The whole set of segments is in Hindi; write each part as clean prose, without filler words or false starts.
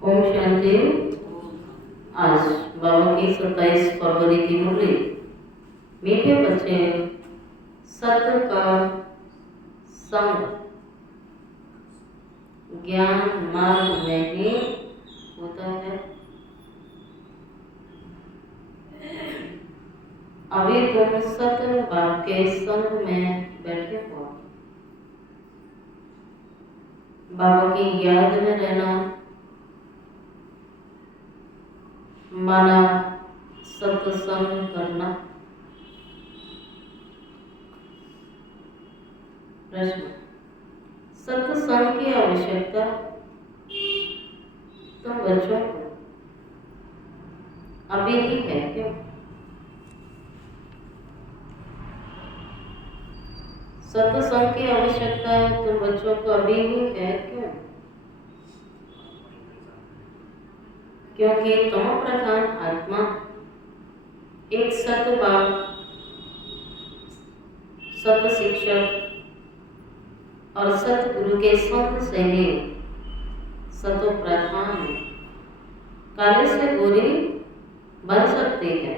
ओम शांति। आज बाबा की 27 फरवरी की मुरली। मीठे बच्चे, सत्य का संग ज्ञान मार्ग में ही होता है। अभी तुम सत्य बाप के संग में बैठे हो। बाबा की याद में रहना माना सत्संग करना। प्रश्न, सत्संग की आवश्यकता तुम बच्चों को अभी ही है क्यों? सत्संग की आवश्यकता तुम बच्चों को अभी ही है क्यों? क्योंकि तुम प्रधान आत्मा एक सत्य बाप, सत्य शिक्षक और सतगुरु के संग से ही सतो प्रधान काले से गोरी बन सकती है।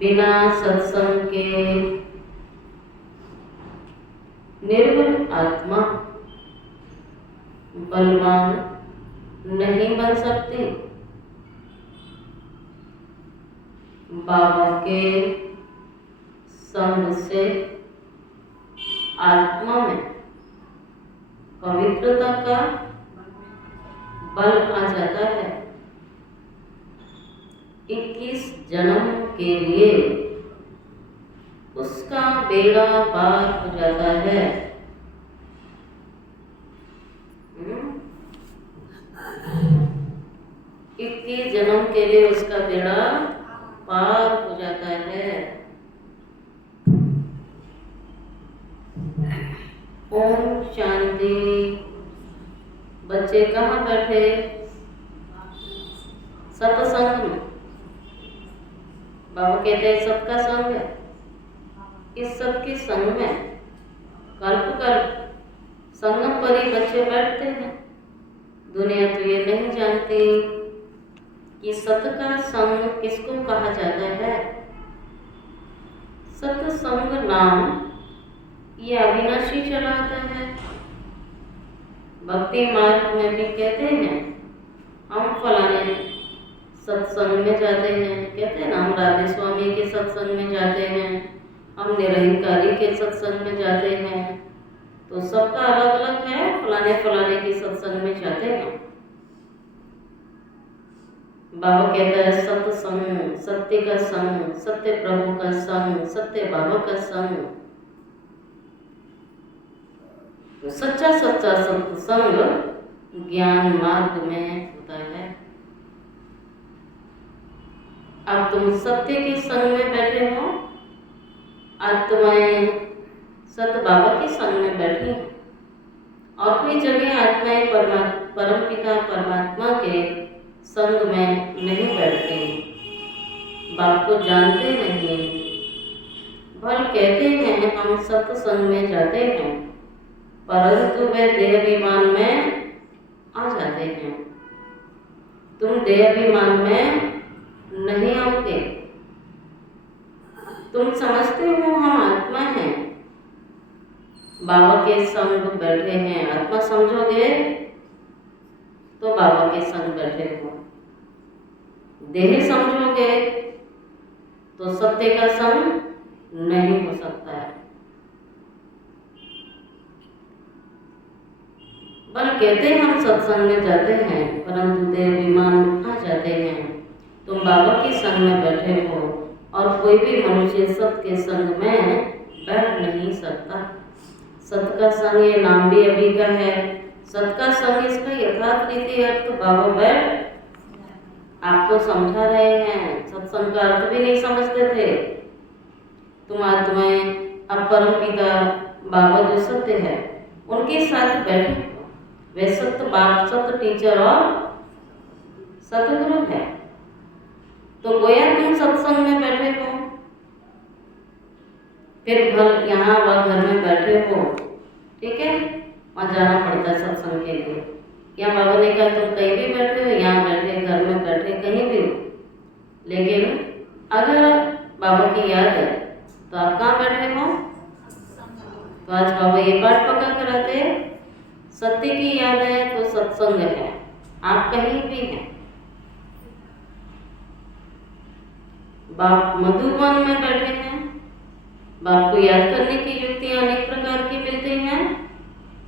बिना सत्संग के निर्बल आत्मा बलवान नहीं बन सकती। बाबा के संग से आत्मा में पवित्रता का बल आ जाता है। 21 जन्म के लिए उसका बेड़ा पार हो जाता है। 21 जन्म के लिए उसका बेड़ा पार हो जाता है। ओम शांति। बच्चे कहाँ बैठे? सत्संग में। बाबा कहते हैं सबका संग है। इस सब के संग में कल्प कल्प संगम पर ही बच्चे बैठते हैं। दुनिया तो ये नहीं जानती कि सत्य का संग किसको कहा जाता है। सत्संग नाम ये अविनाशी चला आता है। भक्ति मार्ग में भी कहते हैं हम फलाने सत्संग में जाते हैं। कहते हैं ना हम राधे स्वामी के सत्संग में जाते हैं, हम निरंकारी के सत्संग में जाते हैं। तो सबका अलग अलग है। फलाने फलाने के सत्संग में जाते हैं। बाबा कहता है सत्संग, सत्य का संग, सत्य प्रभु का संग, सत्य बाबा का संग। तो सच्चा सच्चा सत्संग ज्ञान मार्ग में होता है। अब तुम सत्य के संग में बैठे हो। आत्माएं सत्य बाबा के संग में बैठी हैं। और कोई जगह आत्माएं परम पिता परमात्मा के संग में नहीं बैठते। बाप को जानते नहीं। भल कहते हैं हम सत्संग में जाते हैं, परंतु वे देह अभिमान में आ जाते हैं। तुम देह अभिमान में नहीं आओगे। तुम समझते हो हम आत्मा हैं, बाबा के संग बैठे हैं। आत्मा समझोगे तो बाबा के संग बैठे हो। देह समझोगे तो सत्य का संग नहीं हो सकता है। बल कहते हम सत्संग में जाते हैं, परंतु देह अभिमान आ जाते हैं। तुम बाबा के संग में बैठे हो और कोई भी मनुष्य सत्य के संग में बैठ नहीं सकता। सत्य का संग ये नाम भी अभी का है। सत्य का संग इसका यथार्थ रीति अर्थ बाबा बैठ आपको समझा रहे हैं। सत्संग का अर्थ भी नहीं समझते थे। तुम आत्माएं अब परम पिता बाबा जो सत्य है उनके साथ बैठे हो। वे सत्य बाप, सत्य टीचर और सतगुरु है। तो गोया तुम सत्संग में बैठे हो, फिर भल यहाँ व घर में बैठे हो, ठीक है। वहाँ जाना पड़ता है सत्संग के लिए। यहाँ बाबा ने कहा तुम कहीं भी बैठे हो, यहाँ बैठे, घर में बैठे, कहीं भी हो, लेकिन अगर बाबा की याद है तो आप कहाँ बैठे हो? तो आज बाबा ये पाठ पक्का कराते हैं, सत्य की याद है तो सत्संग है, आप कहीं भी हैं। बाप मधुवन में बैठे हैं, बाप को याद करने की युक्तियां अनेक प्रकार की मिलती हैं,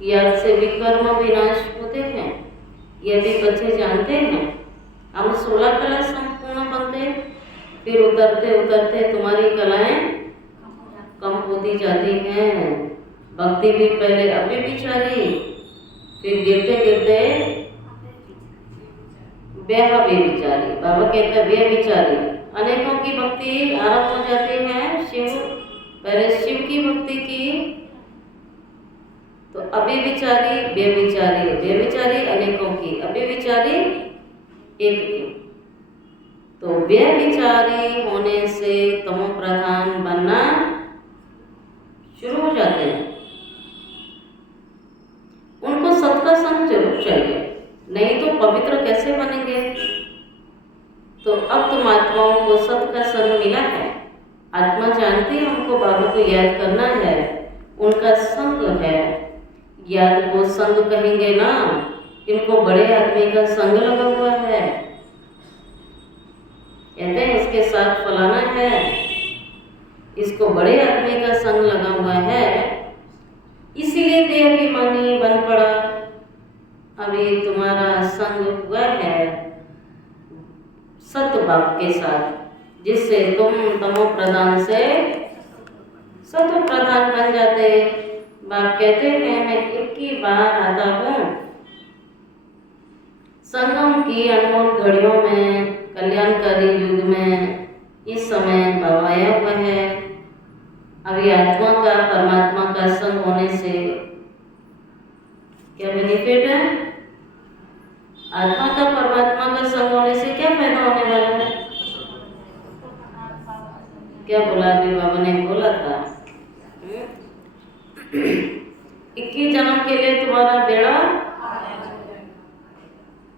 याद से विकर्म विनाश होते हैं, यह भी बच्चे जानते हैं। हम 16 कला संपूर्ण बनते, फिर उतरते उतरते तुम्हारी कलाएं कम होती जाती हैं। भक्ति भी पहले अभी बिचारी, फिर गिरते गिरते ब्याह भी बिचारी। बाबा कहते हैं ब्याह बिचारी। अनेकों की भक्ति आरंभ हो जाती है। शिव पहले शिव की भक्ति की तो अभी बिचारी, बेबिचारी, बेबिचारी अनेकों की, अभी बिचारी एक की। तो बेबिचारी होने से तमो प्रधान बनना शुरू हो जाते हैं। उनको सत्का संग जरूर चाहिए, नहीं तो पवित्र कैसे बनेंगे? तो अब तुम आत्माओं को सत्का संग मिला है। आत्मा जानती है हमको बाबा को याद करना है, उनका संग है। याद को संग कहेंगे ना, इनको बड़े आदमी का संग लगा हुआ है, कहते हैं इसके साथ फलाना है, इसको बड़े आदमी का संग लगा हुआ है, इसीलिए देहाभिमानी बन पड़ा। अभी तुम्हारा संग हुआ है सत्य बाप के साथ, जिससे तुम तमो प्रधान से सत्व प्रधान बन जाते। बाप कहते हैं मैं 21 बार आता हूँ संगम की अनमोल घड़ियों में, कल्याणकारी युग में। इस समय बाबा आया हुआ है। अभी आत्मा का परमात्मा का संग होने से क्या बेनिफिट है? आत्मा का परमात्मा का संग होने से क्या फायदा होने वाला है? क्या बोला अभी बाबा ने बोला था 21 जन्म के लिए तुम्हारा बेड़ा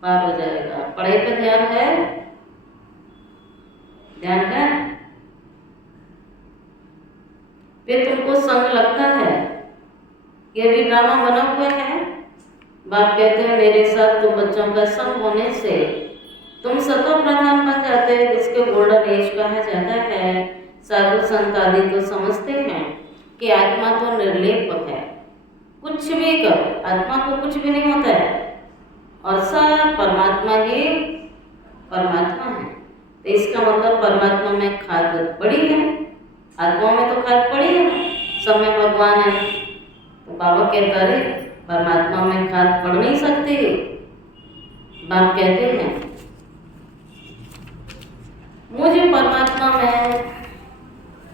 पार हो जाएगा। पढ़ाई पे ध्यान है? ध्यान है? फिर तुमको संग लगता है, ये भी ड्रामा बना हुआ है। बाप कहते हैं मेरे साथ तुम बच्चों का संग होने से तुम सत्व प्रधान बन जाते हैं, जिसके गोल्डन एज कहा जाता है। साधु संत आदि तो समझते हैं कि आत्मा तो निर्लेप है, कुछ भी करो आत्मा को कुछ भी नहीं होता है, और सब परमात्मा ही परमात्मा है। तो इसका मतलब परमात्मा में खाद पड़ी है, आत्मा में तो खाद पड़ी है, सब में भगवान है। तो बाबा कहता है परमात्मा में खाद पड़ नहीं सकती। बाप कहते हैं मुझे परमात्मा में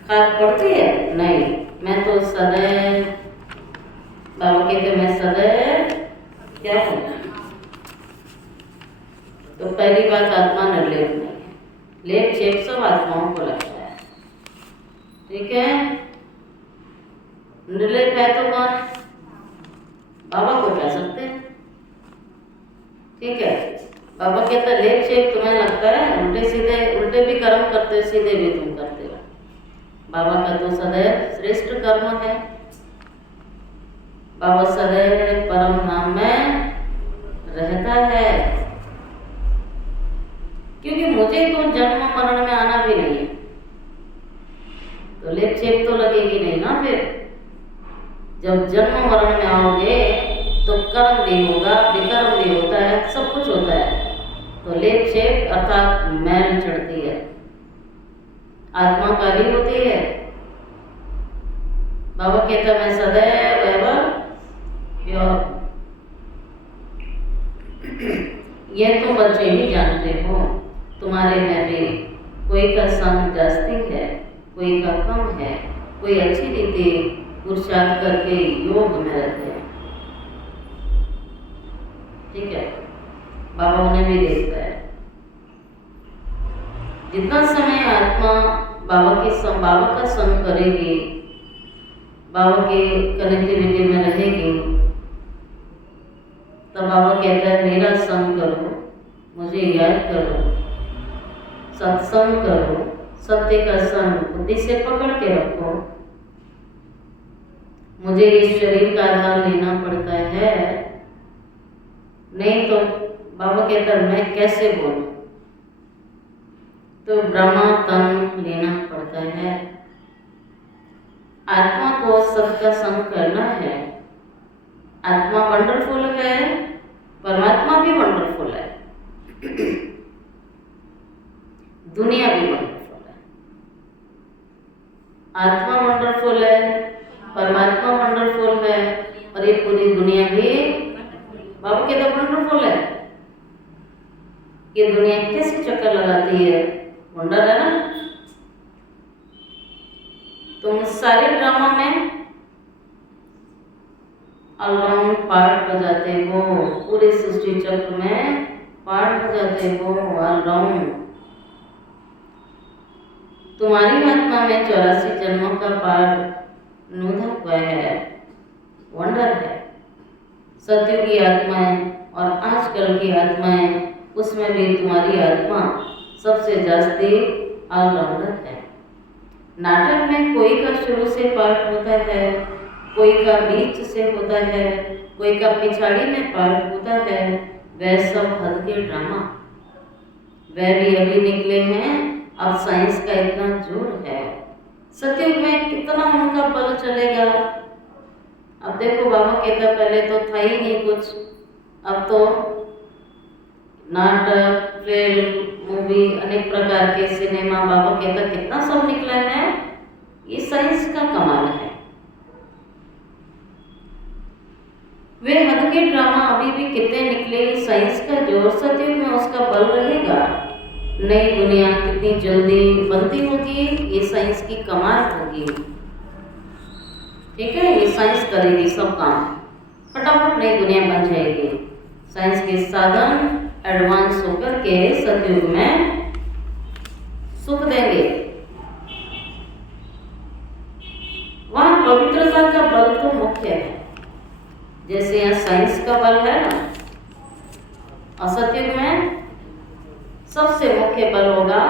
खाद पड़ती है? नहीं, मैं तो सदैव, बाबा कहते मैं सदैव क्या हूँ? तो पहली बात आत्मा निर्लेप नहीं है, लेप चेप सब आत्माओं को लगता है, ठीक है। निर्लेप है तो कौन? बाबा को कह सकते हैं, ठीक है। बाबा कहता लेप चेप तुम्हें लगता है, उल्टे सीधे, उल्टे भी कर्म करते हो, सीधे भी तुम करते हो। बाबा का तो सदैव श्रेष्ठ कर्म है। बाबा सदैव परम धाम में रहता है, क्योंकि मुझे तो जन्म मरण में आना भी नहीं है, तो लेप चेप तो लगेगी नहीं ना। फिर जब जन्म मरण में आओगे तो कर्म भी होगा, विकर्म भी होता है, सब कुछ होता है। तो लेप चेप अर्थात मैल चढ़ती है, आत्मा काली होती है। बाबा कहता मैं सदैव एवर प्योर। यह तुम बच्चे ही जानते हो, तुम्हारे में भी कोई का संग जास्ती है, कोई का कम है, कोई अच्छी रीति पुरुषार्थ करके योग में रहते हैं, ठीक है। बाबा उन्हें भी देखता है। जितना समय आत्मा बाबा का संग करेगी, बाबा के कनेक्टिविटी में रहेगी, बाबा कहता है मेरा संग करो, मुझे याद करो, सत्संग करो, सत्य का संग बुद्धि से पकड़ के रखो। मुझे इस शरीर का आधार लेना पड़ता है, नहीं तो बाबा कहता है मैं कैसे बोलूं, तो ब्रह्मा तन लेना पड़ता है। आत्मा को सबका संग करना है। आत्मा वंडरफुल है, परमात्मा भी वंडरफुल है, दुनिया भी वंडरफुल है। आत्मा वंडरफुल है, परमात्मा वंडरफुल है, और ये पूरी दुनिया भी बाबा के तो वंडरफुल है। ये दुनिया कैसे चक्कर लगाती है, वंडर है ना। तुम सारे ड्रामा में ऑलराउंड पार्ट बजाते हो, पूरे सृष्टि चक्र में पार्ट बजाते हो ऑलराउंड। तुम्हारी आत्मा में 84 जन्मों का पार्ट नूधा हुआ है, वंडर है। सत्युग की आत्माएं और आजकल की आत्माएं, उसमें भी तुम्हारी आत्मा सबसे जास्ती ऑलराउंडर है। नाटक में कोई का शुरू से पार्ट होता है, कोई का बीच से होता है, कोई का पिछाड़ी में पार्ट होता है। वह सब हद के ड्रामा, वह भी अभी निकले हैं। अब साइंस का इतना जोर है, सत्युग में कितना उनका बल चलेगा। अब देखो बाबा कहता पहले तो था ही नहीं कुछ, अब तो नाटक, फिल्म, मूवी, अनेक प्रकार के सिनेमा, बाबा कहता कितना सब निकला है। ये साइंस का कमाल है। वे हद के ड्रामा अभी भी कितने निकले, साइंस का जोर, सत्युग में उसका बल रहेगा। नई दुनिया कितनी जल्दी बनती होगी, ये साइंस की कमाल होगी। ठीक है, ये साइंस करेगी सब काम, फटाफट नई दुनिया बन जाएगी। साइंस के साधन एडवांस होकर के सतयुग में सुख देंगे। वहां पवित्रता का बल तो मुख्य है, जैसे यहाँ साइंस का बल है ना, और सतयुग में सबसे मुख्य बल होगा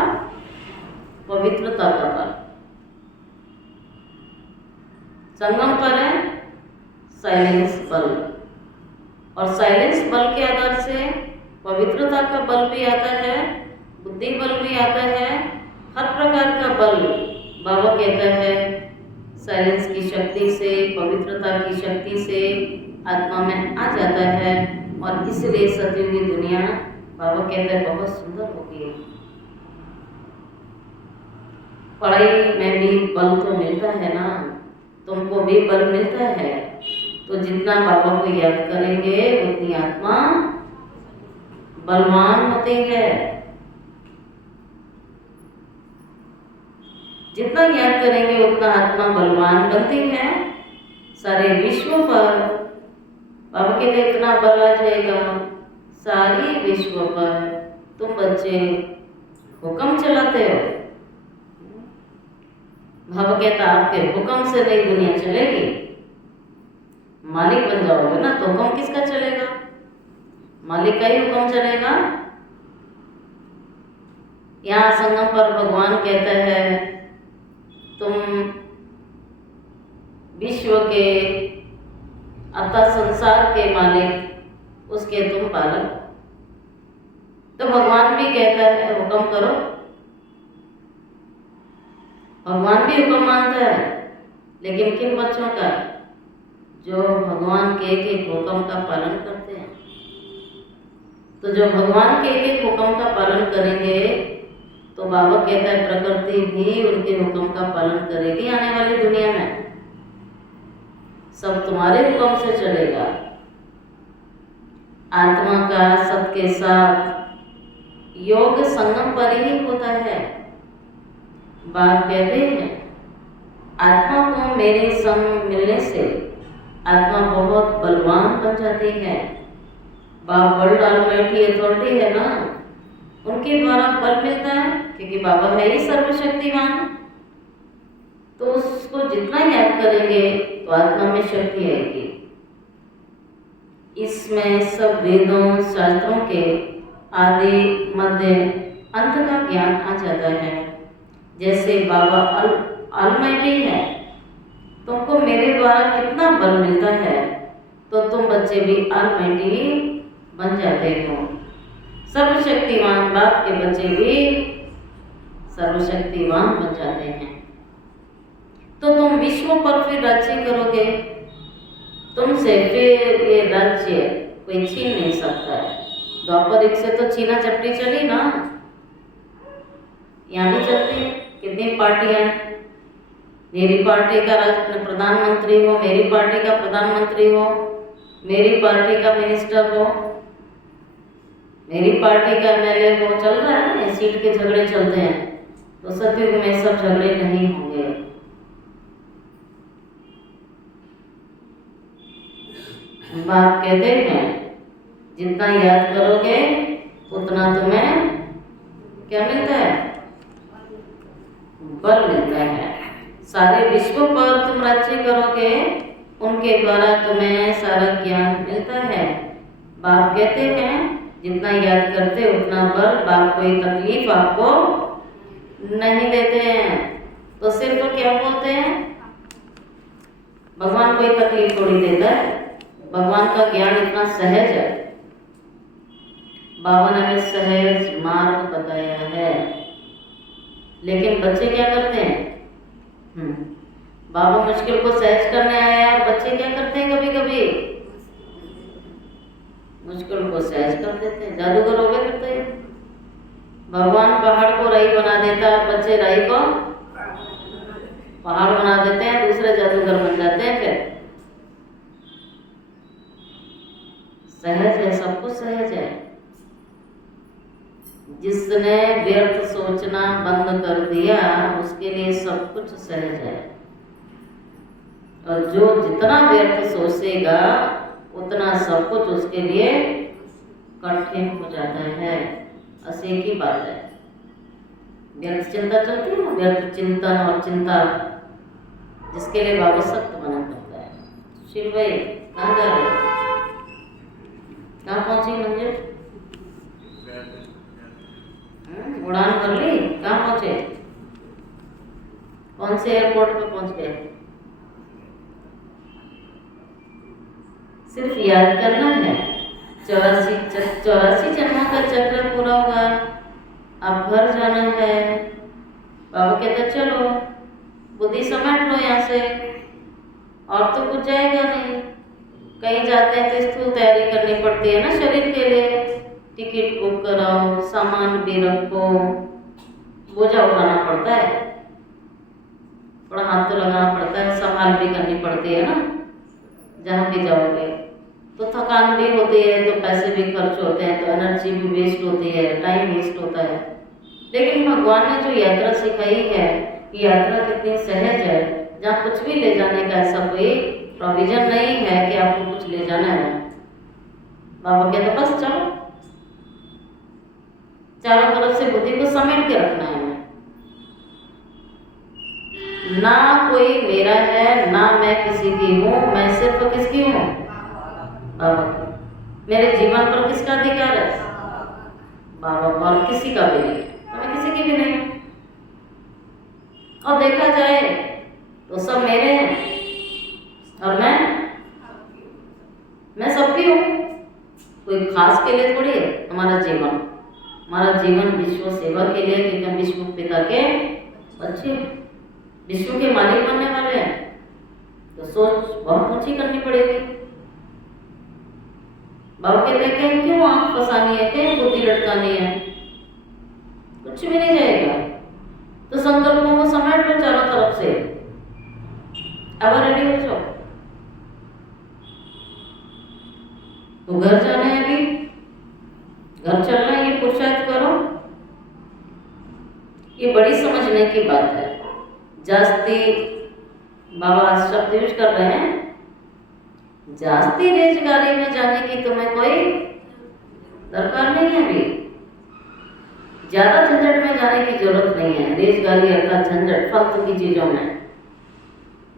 पवित्रता का बल। संगम पर है साइलेंस बल, और साइलेंस बल के आधार से पवित्रता का बल भी आता है, बुद्धि बल भी आता है, हर प्रकार का बल। बाबा कहता है साइलेंस की शक्ति से, पवित्रता की शक्ति से आत्मा में आ जाता है, और इसलिए सतयुगी दुनिया बाबा कहता है बहुत सुंदर होगी। पढ़ाई में भी बल तो मिलता है ना, तुमको भी बल मिलता है, तो जितना बाबा को याद करेंगे उतनी आत्मा बलवान होती है। जितना याद करेंगे उतना आत्मा बलवान बनती है। सारे विश्व पर बाबा कहते इतना बल आ जाएगा, सारी विश्व पर तुम बच्चे हुक्म चलाते हो। बाबा कहता आपके हुक्म से नई दुनिया चलेगी, मालिक बन जाओगे ना, तो हुक्म किसका चलेगा? मालिक का ही हुक्म चलेगा। यहाँ संगम पर भगवान कहता है तुम विश्व के अतः संसार के मालिक, उसके तुम पालक। तो भगवान भी कहता है हुक्म करो, भगवान भी हुक्म मानता है, लेकिन किन बच्चों का? जो भगवान के एक हुक्म का पालन करते हैं। तो जो भगवान के एक हुक्म का पालन करेंगे, तो बाबा कहता है प्रकृति भी उनके हुक्म का पालन करेगी। आने वाली दुनिया में सब तुम्हारे हुक्म से चलेगा। आत्मा का सबके साथ योग संगम पर ही होता है। बाप कहते हैं आत्मा को मेरे संग मिलने से आत्मा बहुत बलवान बन जाती है। बाप वर्ल्ड ऑलमाइटी अथॉरिटी है ना, उनके द्वारा बल मिलता है, क्योंकि बाबा है ही सर्वशक्तिमान। तो उसको जितना याद करेंगे तो आत्मा में शक्ति आएगी। इसमें सब वेदों शास्त्रों के आदि मध्य अंत का ज्ञान आ जाता है। जैसे बाबा अलमाइटी है, तुमको मेरे द्वारा कितना बल मिलता है, तो तुम बच्चे भी अलमाइटी बन जाते हो। सर्वशक्तिमान बाप के बच्चे भी सर्वशक्तिमान बन जाते हैं। तो तुम विश्व पर फिर राज्य करोगे, तुमसे फिर ये राज्य कोई छीन नहीं सकता है। द्वापरिक से तो छीना चपटी चली ना, यहाँ भी चलती है। कितनी पार्टियां, मेरी पार्टी का प्रधानमंत्री हो, मेरी पार्टी का प्रधानमंत्री हो, मेरी पार्टी का मिनिस्टर हो, मेरी पार्टी का एमएलए हो, चल रहा है ना, सीट के झगड़े चलते हैं। तो सतयुग में सब झगड़े नहीं होंगे। बाप कहते हैं जितना याद करोगे उतना तुम्हें क्या मिलता है, बल मिलता है। सारे विश्व पर तुम राज्य करोगे, उनके द्वारा तुम्हें सारा ज्ञान मिलता है। बाप कहते हैं जितना याद करते उतना बल। बाप कोई तकलीफ आपको नहीं देते हैं। तो सिर्फ तो क्या बोलते हैं, भगवान कोई तकलीफ थोड़ी देता है। भगवान का ज्ञान इतना सहज है। बाबा ने हमें सहज मार्ग बताया है, लेकिन बच्चे क्या करते हैं? बाबा मुश्किल को सहज करने आया, बच्चे क्या करते हैं? कभी कभी मुश्किल को सहज कर देते हैं। जादूगर हो गए करते हैं। भगवान पहाड़ को राई बना देता है, बच्चे राई को पहाड़ बना देते हैं, दूसरे जादूगर बन जाते हैं। फिर सहज है, सब कुछ सहज है। जिसने व्यर्थ सोचना बंद कर दिया उसके लिए सब कुछ सहज है। और जो जितना व्यर्थ सोचेगा उतना सब कुछ उसके लिए कठिन हो जाता है। ऐसी की बात है। व्यर्थ चिंता चलती है ना, व्यर्थ चिंतन और चिंता, जिसके लिए बाबा सख्त मना करता है। शिव भाई कहाँ जा रहे हो? कहाँ पहुंची मंजिल? उड़ान कर ली? कहाँ पहुंचे? कौन से एयरपोर्ट पे पहुंच गए? सिर्फ याद करना है। 84 जन्मों का चक्र पूरा होगा, अब घर जाना है। बाबा कहते चलो बुद्धि समेट लो यहाँ से, और तो कुछ जाएगा नहीं। कहीं जाते हैं तो स्थूल तैयारी करनी पड़ती है ना शरीर के लिए। टिकट बुक कराओ, सामान भी रखो, बोझा उठाना पड़ता है, थोड़ा हाथ तो लगाना पड़ता है, संभाल भी करनी पड़ती है ना। जहाँ भी जाओगे तो थकान भी होती है, तो पैसे भी खर्च होते हैं, तो एनर्जी भी वेस्ट होती है, टाइम वेस्ट होता है। लेकिन भगवान ने जो यात्रा सिखाई है, कि यात्रा कितनी सहज है, जहाँ कुछ भी ले जाने का ऐसा कोई प्रोविजन नहीं है कि आपको कुछ ले जाना है। बाबा कहते बस चलो, चारों तरफ से बुद्धि को समेट के रखना है। ना कोई मेरा है, ना मैं किसी की हूँ, मैं सिर्फ किसकी हूँ? बाबा की। मेरे जीवन पर किसका अधिकार है? बाबा पर, किसी का भी नहीं। तो मैं किसी की भी नहीं हूँ। और देखा जाए तो सब मेरे हैं, और मैं सबकी हूँ। कोई खास के लिए थोड़ी है हमारा जीवन विश्व सेवा के लिए, क्योंकि हम विश्व पिता के बच्चे, विश्व के मालिक बनने वाले हैं। तो सोच बहुत ऊंची करनी पड़ेगी। बाबा कहते हैं क्यों आंख फंसानी है, कहीं बुद्धि लटकानी है, कुछ भी नहीं जाएगा। तो संकल्पों को समेट लो चारों तरफ से, अब रेडी हो जाओ। तो घर जाना है, अभी घर चलना है, ये पुरुषार्थ करो। ये बड़ी समझने की बात है। जास्ती बाबा शब्द यूज कर रहे हैं, जास्ती रेजगारी में जाने की तुम्हें कोई दरकार नहीं है। अभी ज्यादा झंझट में जाने की जरूरत नहीं है। रेजगारी अर्थात झंझट, फालतू की चीजों में,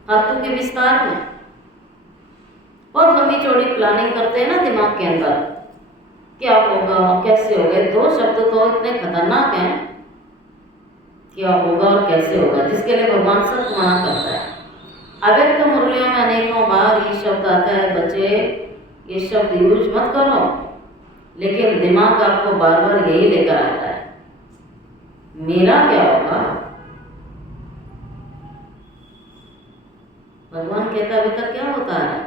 फालतू के विस्तार में। बहुत लंबी चौड़ी प्लानिंग करते हैं ना दिमाग के अंदर, क्या होगा कैसे होगा। दो शब्द तो इतने खतरनाक हैं, क्या होगा और कैसे होगा, जिसके लिए भगवान सख्त मना करता है। अव्यक्त मुरलियों में अनेकों बार ये शब्द आता है, बच्चे ये शब्द यूज मत करो, लेकिन दिमाग आपको बार बार यही लेकर आता है, मेरा क्या होगा। भगवान कहता अभी तक क्या होता है,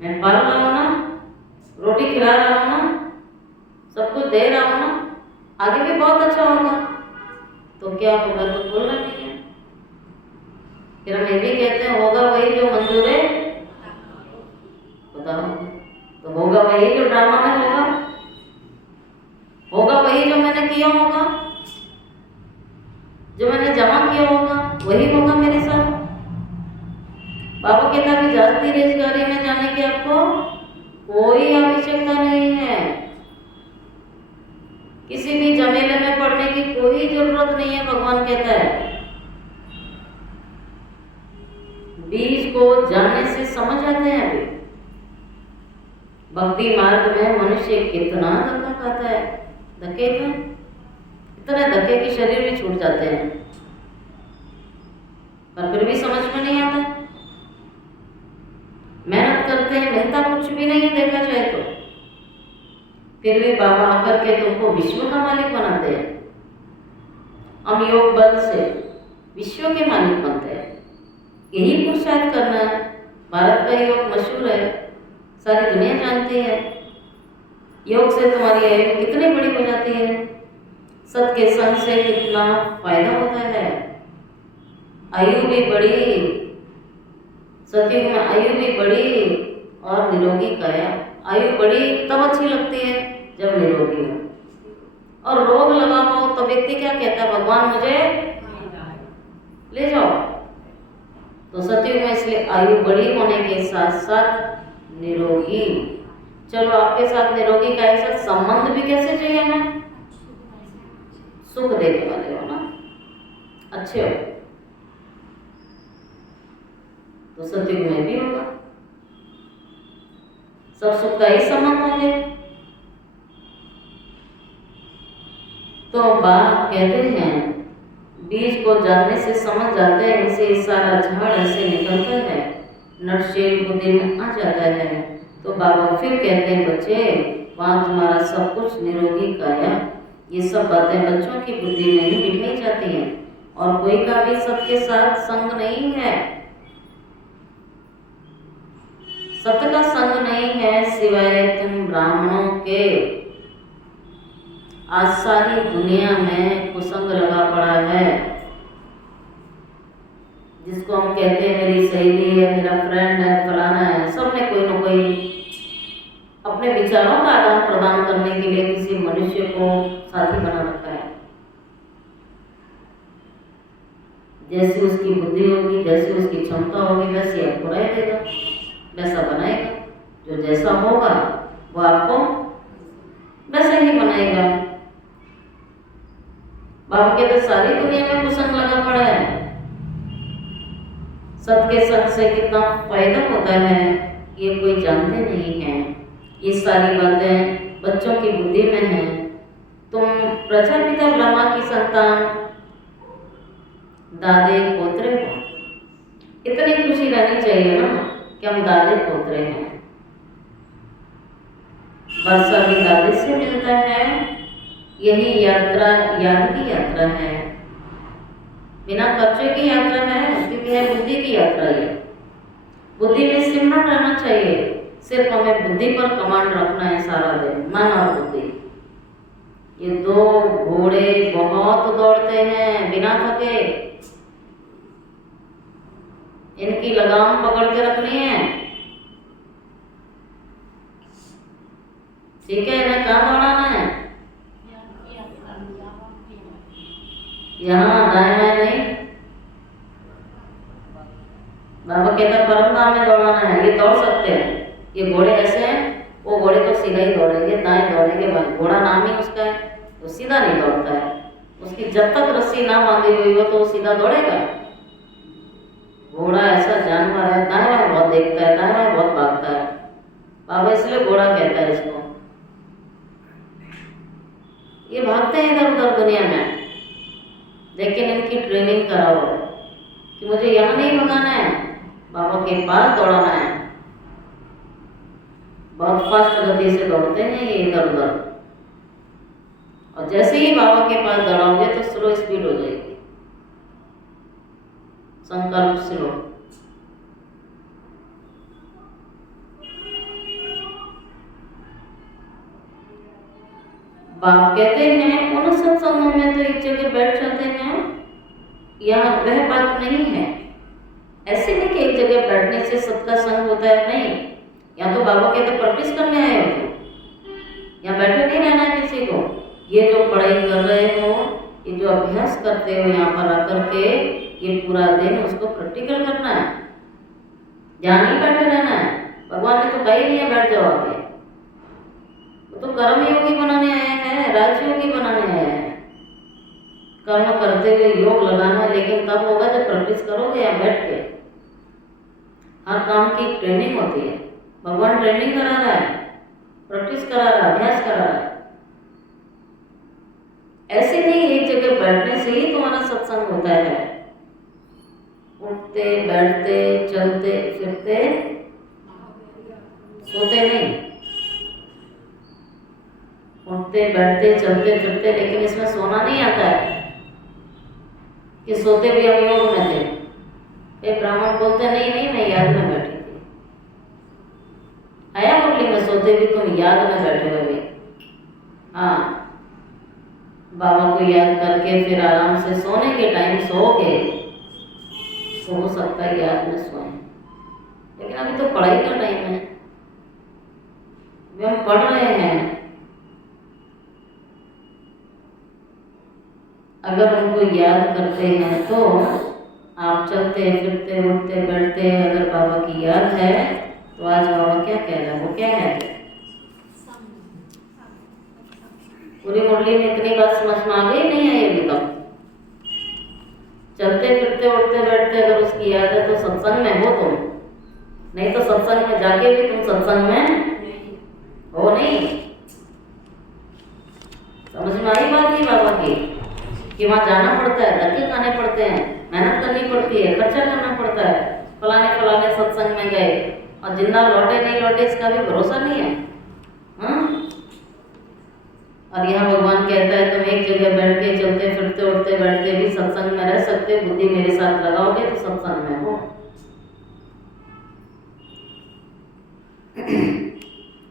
मैं पाल रहा हूं ना, रोटी खिला रहा हूं ना, सब कुछ दे रहा हूं ना, आगे भी बहुत अच्छा होगा। तो क्या होगा तो बोलना नहीं है। फिर हम ये भी कहते हैं होगा वही जो मंजूर है खुदा होगा, तो होगा वही जो ड्रामा में होगा वही जो मैंने किया होगा, जो मैंने जमा किया होगा वही होगा मेरे साथ। बाबा कहता है जाती रेसगाड़ी में जाने की आपको कोई आवश्यकता नहीं है, किसी भी झमेले में पड़ने की कोई जरूरत नहीं है। भगवान कहता है बीज को जानने से समझ आते हैं। अभी भक्ति मार्ग में मनुष्य कितना धक्का खाता है, धक्के क्यों, इतने धक्के कि शरीर भी छूट जाते हैं, पर फिर भी समझ में नहीं आता। मेहनत करते हैं, मिलता कुछ भी नहीं है देखा जाए तो, फिर भी बाबा आकर के तुमको विश्व का मालिक बनाते हैं। हम योग बल से विश्व के मालिक बनते हैं, यही पुरुषार्थ करना है। भारत का योग मशहूर है, सारी दुनिया जानती है। योग से तुम्हारी आयु कितनी बड़ी हो जाती है, सत के संग से कितना फायदा होता है, आयु भी बड़ी, सतयुग में आयु भी बड़ी और निरोगी काया। आयु बड़ी तब अच्छी लगती है जब निरोगी हो, और रोग लगा हो तो व्यक्ति क्या कहता है, भगवान मुझे ले जाओ। तो सतयुग में इसलिए आयु बड़ी होने के साथ साथ निरोगी। चलो आपके साथ निरोगी का ऐसा संबंध भी कैसे चाहिए हमें, सुख देने वाले हो ना, अच्छे हो, तो सतयुग में भी होगा, सब सुखदायी संबंध होंगे। तो बाप कहते हैं बीज को जानने से समझ जाते हैं, इनसे सारा झाड़ ऐसे निकलता है, नटशेल बुद्धि में आ जाता है। तो बाबा फिर कहते हैं बच्चे वहाँ तुम्हारा सब कुछ निरोगी काया, ये सब बातें बच्चों की बुद्धि में ही बिठाई जाती हैं, और कोई का भी सबके साथ संग नहीं है, सत्य का संग नहीं है सिवाय तुम ब्राह्मणों के। आज सारी दुनिया में कुसंग लगा पड़ा है, जिसको हम कहते हैं मेरी सहेली है, मेरा फ्रेंड है, फलाना है, सब ने कोई ना कोई अपने विचारों का आदान प्रदान करने के लिए किसी मनुष्य को साथी बना रखा है। जैसी उसकी बुद्धि होगी, जैसी उसकी क्षमता होगी, वैसे आपको रह देगा, वैसा बनाएगा। जो जैसा होगा वो आपको वैसा ही बनाएगा। बाबा कहते सारी दुनिया में कुसंग लगा पड़ा है, सत के संग से कितना फायदा होता है ये कोई जानते नहीं है। ये सारी बातें बच्चों की बुद्धि में है। तुम प्रजापिता ब्रह्मा की संतान, दादे पोतरे हो, इतनी खुशी रहनी चाहिए ना कि हम दादे पोतरे हैं। वर्षा भी दादे से मिलता है, यही यात्रा याद की यात्रा है, बिना खर्चे की यात्रा है, क्योंकि है बुद्धि की यात्रा। है बुद्धि में सिमरन रहना चाहिए, सिर्फ हमें बुद्धि पर कमांड रखना है सारा दिन, मन और बुद्धि। ये दो घोड़े बहुत दौड़ते हैं बिना थके, इनकी लगाम पकड़ के रखनी है, ठीक है। इन्हें कहाँ दौड़ाना है, यहाँ दाएं बाएं नहीं। बाबा कहता परम धाम में दौड़ाना है। ये दौड़ सकते हैं, ये घोड़े ऐसे हैं, वो घोड़े तो सीधा ही दौड़ेंगे, दाएं दौड़ेंगे बाएं। घोड़ा नाम ही उसका है, वो सीधा नहीं दौड़ता है। उसकी जब तक रस्सी ना बांधी हुई हो तो वो सीधा दौड़ेगा। घोड़ा ऐसा जानवर है, दाएं बाएं बहुत देखता है, दाएं बाएं बहुत भागता है। बाबा इसलिए घोड़ा कहता है इसको। ये भागते हैं इधर उधर दुनिया में, लेकिन इनकी ट्रेनिंग कराओ कि मुझे यहाँ नहीं भगाना है, बाबा के पास दौड़ाना है। बहुत फास्ट गति से दौड़ते हैं ये इधर उधर, और जैसे ही बाबा के पास दौड़ाओगे तो स्लो स्पीड हो जाएगी। संकल्प स्लो। बाप कहते हैं उन सत्संगों में तो एक जगह बैठ जाते हैं, यहाँ वह बात नहीं है। ऐसे नहीं कि एक जगह बैठने से सबका संग होता है, नहीं। यहाँ तो बाबा कहते प्रैक्टिस करने आए हो, यहाँ बैठे नहीं रहना है किसी को। ये जो पढ़ाई कर रहे हो, ये जो अभ्यास करते हो यहाँ पर आकर के, ये पूरा दिन उसको प्रैक्टिकल करना है, यहाँ नहीं बैठे रहना है। भगवान ने तो कही नहीं है बैठ जाओ आके, वो तो कर्म योगी बनाने आए हैं, राजयोगी बनाने आए हैं। कर्म करते हुए योग लगाना है, लेकिन तब होगा जब प्रैक्टिस करोगे यहाँ बैठ के। हर काम की ट्रेनिंग होती है, भगवान ट्रेनिंग करा रहा है, प्रैक्टिस करा रहा है, अभ्यास करा रहा है। ऐसे नहीं एक जगह बैठने से ही तुम्हारा सत्संग होता है। उठते बैठते चलते फिरते सोते नहीं, उठते बैठते चलते फिरते, लेकिन इसमें सोना नहीं आता है कि सोते भी हम योग में थे। एक ब्राह्मण बोलते नहीं नहीं मैं याद में बैठी थी। आया मुरली में सोते भी तुम याद में बैठे हुए। हाँ, बाबा को याद करके फिर आराम से सोने के टाइम सोओगे तो हो सकता है याद में सोएं, लेकिन अभी तो पढ़ाई का टाइम है, हम पढ़ रहे हैं। अगर उनको याद करते हैं तो आप चलते फिरते उठते बैठते, अगर बाबा की याद है तो आज बाबा क्या कह रहे हैं, वो क्या है। पूरी मुरली में इतनी बात समझ में आ गई नहीं आई अभी तक। चलते फिरते उठते बैठते अगर उसकी याद है तो सत्संग में हो तुम, नहीं तो सत्संग में जाके भी तुम सत्संग में हो नहीं। समझ में आई बात नहीं बाबा की कि वहाँ जाना पड़ता है, धक्के खाने पड़ते हैं, मेहनत करनी पड़ती है, खर्चा करना पड़ता है। फलाने सत्संग में गए और जिंदा लौटे नहीं लौटे इसका भी भरोसा नहीं है। और यहाँ भगवान कहता है तुम एक जगह बैठ के चलते फिरते उठते बैठते भी सत्संग में रह सकते, बुद्धि मेरे साथ लगाओगे तो सत्संग में हो।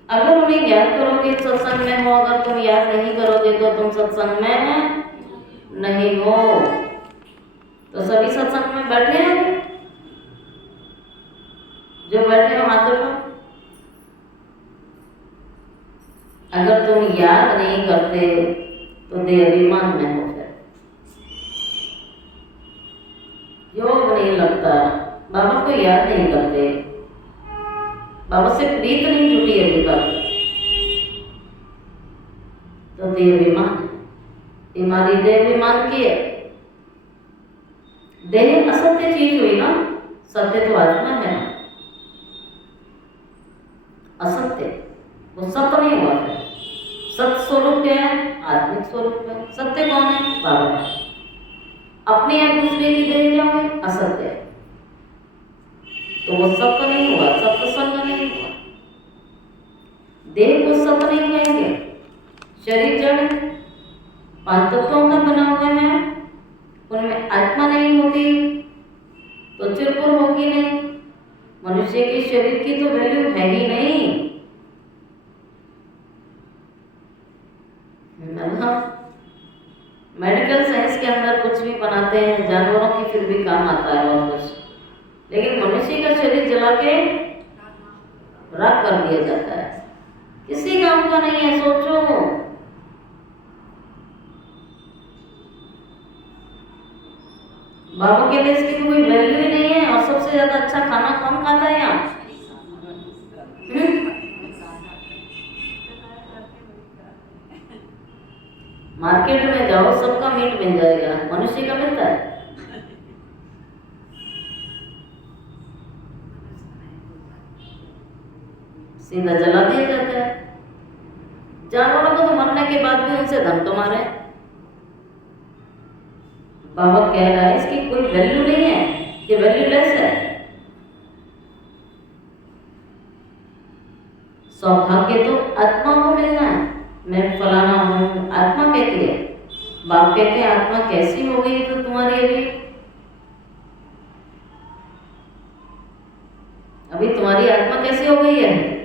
अगर उन्हें याद करोगे सत्संग में हो, अगर तुम याद नहीं करोगे तो तुम सत्संग में नहीं हो। तो सभी सत्संग में बैठे हैं, जो बैठे हो हाथ उठाओ। अगर तुम याद नहीं करते तो देहाभिमान में हो, फिर योग नहीं लगता, बाबा को याद नहीं करते, बाबा से प्रीत नहीं जुटी अभी तक, तो देहाभिमान, बीमारी देहाभिमान की है। देह असत्य चीज हुई ना, सत्य तो आत्मा है ना। असत्य वो सत्य नहीं हुआ है। सत्य स्वरूप क्या है, आत्मिक स्वरूप है। सत्य कौन है, बाबा है। अपने या दूसरे की देह क्या हुई, असत्य है, तो वो सत्य नहीं हुआ, सत्य संग नहीं हुआ। देह को सत्य नहीं कहेंगे, शरीर जड़ है, 5 तत्वों का बना हुआ है, उनमें आत्मा नहीं होती तो चिरपुर होगी नहीं। मनुष्य के शरीर की तो वैल्यू है ही नहीं। मेडिकल साइंस के अंदर कुछ भी बनाते हैं, जानवरों की फिर भी काम आता है बहुत कुछ, लेकिन मनुष्य का शरीर जला के राख कर दिया जाता है, किसी काम का नहीं है। सोचो, बाबा के देश की कोई वैल्यू ही नहीं है। और सबसे ज्यादा अच्छा खाना कौन खाता है यहाँ? मार्केट में जाओ, सबका मीट मिल जाएगा, मनुष्य का मिलता है? सीधा जला दिया जाता है। जानवरों को तो मरने के बाद भी उनसे धन कमा रहे हैं। बाबा कह रहा है इसकी कोई वैल्यू नहीं है, ये वैल्यूलेस है। सौभाग्य तो आत्मा को मिलना है। मैं फलाना हूँ, आत्मा कहती है। बाप कहते हैं आत्मा कैसी हो गई तो तुम्हारी अभी तुम्हारी आत्मा कैसी हो गई है?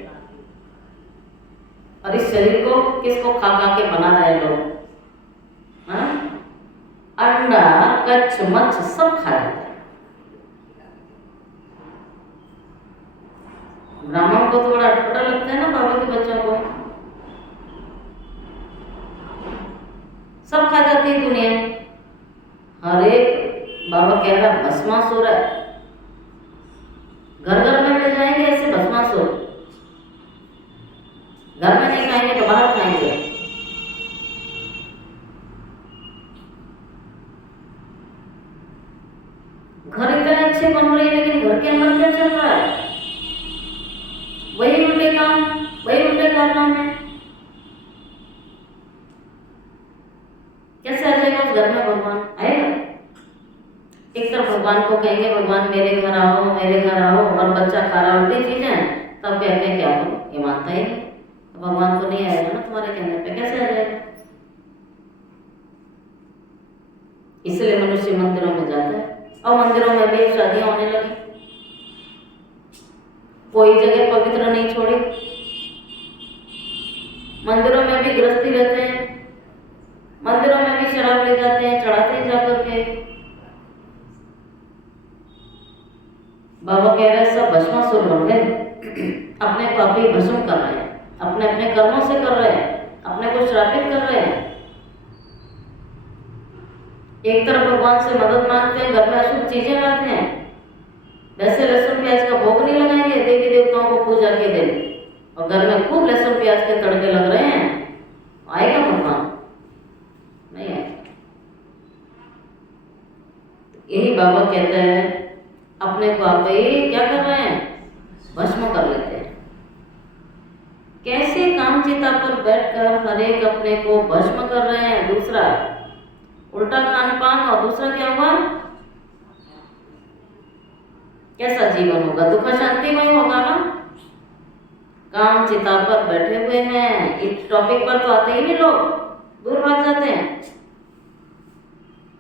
और इस शरीर को किसको खा खा के बना रहे लोग? हाँ, अंडा कच्छ मच्छ सब खा लेते हैं। ब्राह्मण को थोड़ा अटपटा लगता है ना बाबा के बच्चों को। सब खा जाती है दुनिया। हर एक बाबा कह रहा भस्मासुर है। घर घर में मिल जाएंगे ऐसे भस्मासुर। घर में नहीं खाएंगे तो बाहर खाएंगे। घर इतने अच्छे बन रहे हैं लेकिन घर के अंदर क्या चल रहा है? वही उल्टे काम, वही उल्टे कारनामे है। कैसे आ जाएगा उस घर में भगवान? आएगा? एक तरफ भगवान को कहेंगे भगवान मेरे घर आओ, मेरे घर आओ, और बच्चा खा रहा उल्टी चीजें, तब कहते हैं क्या करो, ये मानता ही नहीं। तो भगवान तो नहीं आएगा ना तुम्हारे कहने पे, कैसे आ जाएगा? इसलिए मनुष्य मंदिरों में जाता है। और मंदिरों में भी शादियां होने लगी। कोई जगह पवित्र नहीं छोड़ी। मंदिरों में भी गृहस्थी रहते हैं। मंदिरों में भी शराब ले जाते हैं, चढ़ाते हैं जाकर के। बाबा कह रहे हैं सब भस्मासुर बन गए। अपने को आप ही भस्म कर रहे हैं, अपने अपने कर्मों से कर रहे हैं, अपने को श्रापित कर रहे हैं। एक तरफ भगवान से मदद मांगते हैं, घर में अशुभ चीजें लाते हैं। वैसे लहसुन प्याज का भोग नहीं लगाएंगे देवी देवताओं को पूजा के दिन, और घर में खूब लहसुन प्याज के तड़के लग रहे हैं। आएगा भगवान? नहीं आएगा। यही बाबा कहते हैं अपने को आप ही क्या कर रहे हैं? भस्म कर लेते हैं। कैसे कामचिता पर बैठकर हर एक अपने को भस्म कर रहे हैं। दूसरा उल्टा खान पान, और दूसरा क्या हुआ? कैसा जीवन होगा? दुख शांतिमय होगा ना। काम चिता पर बैठे हुए हैं। इस टॉपिक पर तो आते ही नहीं लोग, दूर भाग जाते हैं।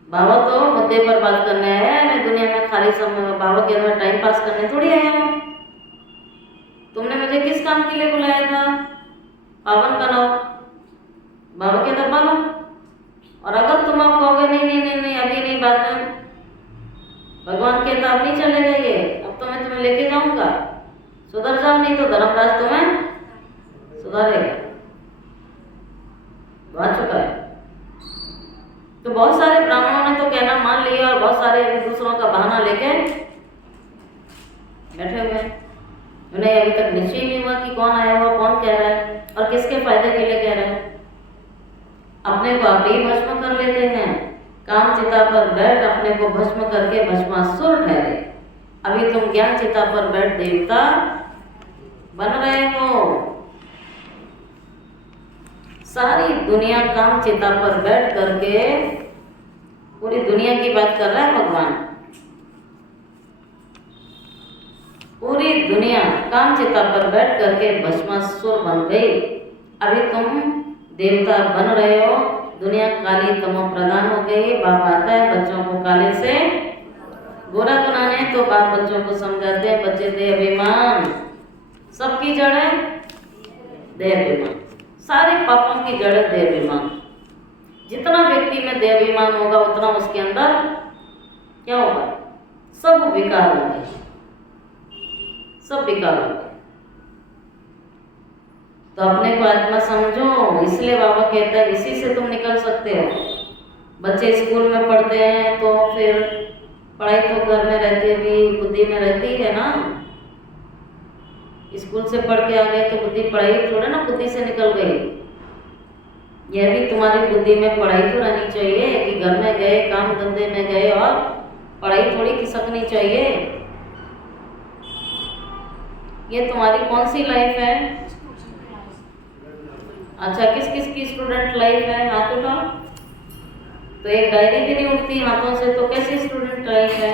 बाबा तो मुद्दे पर बात करने आया है। मैं दुनिया में खाली समय में बाबा के अंदर टाइम पास करने थोड़ी आया हूँ। तुमने मुझे किस काम के लिए बुलाया था? पावन बनाओ, बाबा के दबा लो। और अगर तुम आप कहोगे नहीं नहीं नहीं नहीं अभी नहीं, बाद में, भगवान कहता अब नहीं चलेगा ये, अब तो मैं तुम्हें लेके जाऊंगा, सुधर जाओ, नहीं तो धर्मराज तुम्हें सुधारेगा। आ चुका है। तो बहुत सारे ब्राह्मणों ने तो कहना मान लिया, और बहुत सारे अभी दूसरों का बहाना लेके बैठे हुए हैं। उन्हें अभी तक निश्चय नहीं हुआ कि कौन आया हुआ, कौन कह रहा है और किसके फायदे के लिए कह रहा है। अपने को आप ही भस्म कर लेते हैं। काम चिता पर बैठ अपने को भस्म करके भस्मासुर ठहरे। अभी तुम ज्ञान चिता पर बैठ देवता बन रहे हो। सारी दुनिया काम चिता पर बैठ करके, पूरी दुनिया की बात कर रहा है भगवान। पूरी दुनिया काम चिता पर बैठ करके भस्मासुर बन गई। अभी तुम देवता बन रहे हो। दुनिया काली तमो प्रधान हो गई। बाप आता है बच्चों को काले से गोरा बनाने, तो बाप बच्चों को समझाते हैं बच्चे देह अभिमान सबकी जड़ है। देह अभिमान, सारे पापों की जड़ है देह अभिमान। जितना व्यक्ति में देह अभिमान होगा उतना उसके अंदर क्या होगा? सब विकार होंगे, सब विकार होंगे। तो अपने को आत्मा समझो। इसलिए बाबा कहता है इसी से तुम निकल सकते हो। बच्चे स्कूल में पढ़ते हैं तो फिर पढ़ाई तो घर में रहती भी बुद्धि में रहती है ना। स्कूल से पढ़ के आ गए तो बुद्धि पढ़ाई थोड़ा ना बुद्धि से निकल गई। यह भी तुम्हारी बुद्धि में पढ़ाई तो रहनी चाहिए कि घर में गए, काम धंधे में गए, और पढ़ाई थोड़ी खिसकनी चाहिए। ये तुम्हारी कौन सी लाइफ है? अच्छा, किस किस की स्टूडेंट लाइफ है? हाथ उठाओ। तो एक डायरी भी नहीं उठती हाथों से, तो कैसी स्टूडेंट लाइफ है?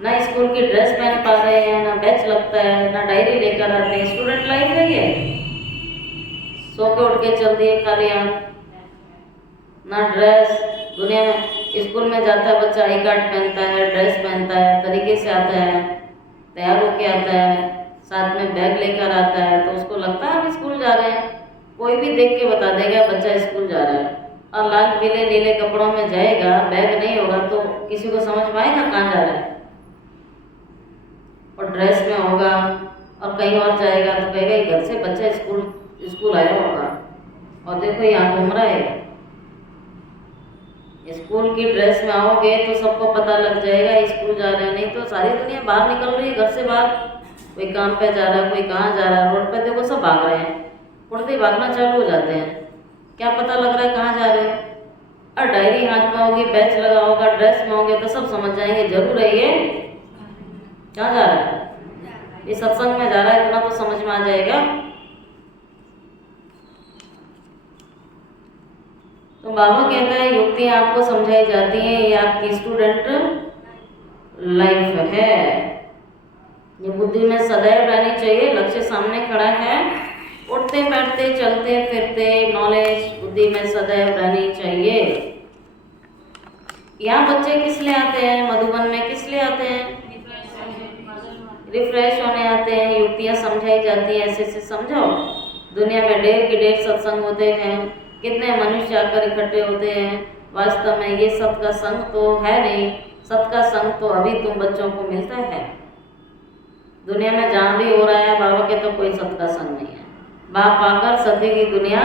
ना स्कूल की ड्रेस पहन पा रहे हैं, ना बैच लगता है, ना डायरी लेकर आते हैं। स्टूडेंट लाइफ है ये? सो के उठ के चल दिए खाली हाथ, ना ड्रेस। दुनिया में स्कूल में जाता है बच्चा, आई कार्ड पहनता है, ड्रेस पहनता है, तरीके से आता है, तैयार होके आता है, साथ में बैग लेकर आता है, तो उसको लगता है हम स्कूल जा रहे हैं। कोई भी देख के बता देगा बच्चा स्कूल जा रहा है। और लाल पीले नीले कपड़ों में जाएगा, बैग नहीं होगा, तो किसी को समझ में आएगा कहाँ जा रहा है? और ड्रेस में होगा और कहीं और जाएगा तो कहेगा घर से बच्चा स्कूल आया होगा, और देखो यहाँ घूम रहा है। स्कूल की ड्रेस में आओगे तो सबको पता लग जाएगा स्कूल जा रहे हैं। नहीं तो सारी दुनिया बाहर निकल रही है घर से बाहर, कोई काम पे जा रहा है, कोई कहाँ जा रहा है। रोड पे देखो सब भाग रहे हैं, उड़ते भागना चालू हो जाते हैं, क्या पता लग रहा है कहाँ जा रहे हैं। और डायरी हाथ में होगी, बैच लगा होगा, ड्रेस में होंगे तो सब समझ जाएंगे जरूर है ये कहाँ जा रहा है, ये सत्संग में जा रहा है, इतना तो समझ में आ जाएगा। तो बाबा कहता है युक्तियां आपको समझाई जाती हैं, ये आपकी स्टूडेंट लाइफ है। ये बुद्धि में सदैव रहनी चाहिए। लक्ष्य सामने खड़ा है, उठते बैठते चलते फिरते नॉलेज बुद्धि में सदैव रहनी चाहिए। यहाँ बच्चे किस लिए आते हैं? मधुबन में किस लिए आते हैं? रिफ्रेश होने आते हैं। युक्तियाँ समझाई जाती हैं, ऐसे ऐसे समझाओ। दुनिया में ढेर के ढेर सत्संग होते हैं, कितने मनुष्य आकर इकट्ठे होते हैं। वास्तव में ये सत का संग तो है नहीं, सत का संग तो अभी तुम बच्चों को मिलता है। दुनिया में जहाँ भी हो रहा है बाबा के तो कोई सत का संग नहीं है। बाप आकर सत्य की दुनिया